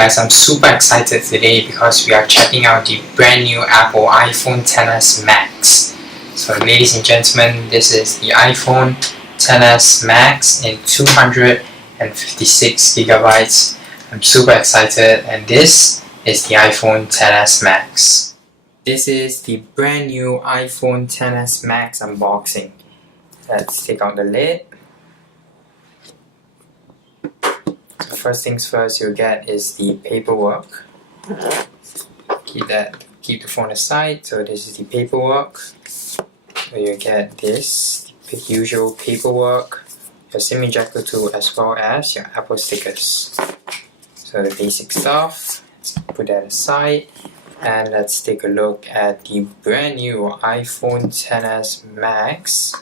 guys, I'm super excited today because we are checking out the brand new Apple iPhone XS Max. So ladies and gentlemen, this is the iPhone XS Max in 256 gigabytes. I'm super excited, and this is the iPhone XS Max. This is the brand new iPhone XS Max unboxing. Let's take out the lid. So first things first, you'll get is the paperwork. Keep the phone aside. So this is the paperwork. So you get this, the usual paperwork, your SIM ejector tool, as well as your Apple stickers. So the basic stuff. Let's put that aside, and let's take a look at the brand new iPhone XS Max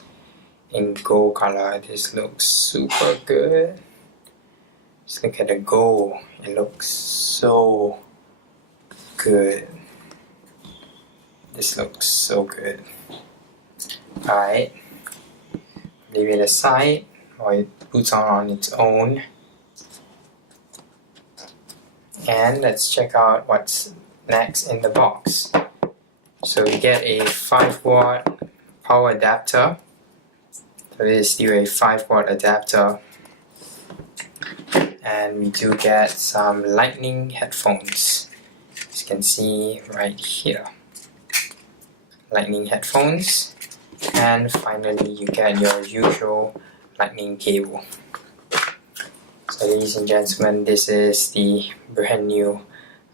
in gold color. This looks super good. Just look at the gold. It looks so good. This looks so good. Alright, leave it aside while it boots on its own. And let's check out what's next in the box. So we get a 5-watt power adapter. So this is still a 5-watt adapter. And we do get some lightning headphones, as you can see right here. Lightning headphones. And finally you get your usual lightning cable. So ladies and gentlemen, this is the brand new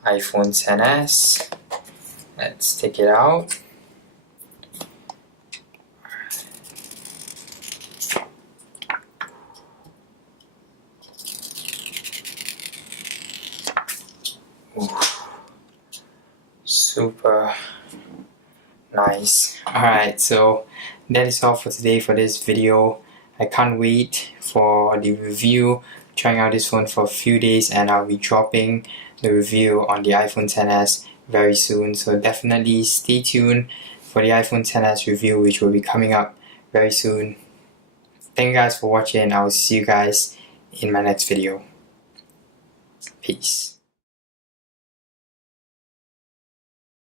iPhone XS. Let's take it out. Ooh. Super nice. Alright, so that is all for today for this video. I can't wait for the review. Trying out this phone for a few days, and I'll be dropping the review on the iPhone XS very soon. So definitely stay tuned for the iPhone XS review, which will be coming up very soon. Thank you guys for watching. I will see you guys in my next video. Peace.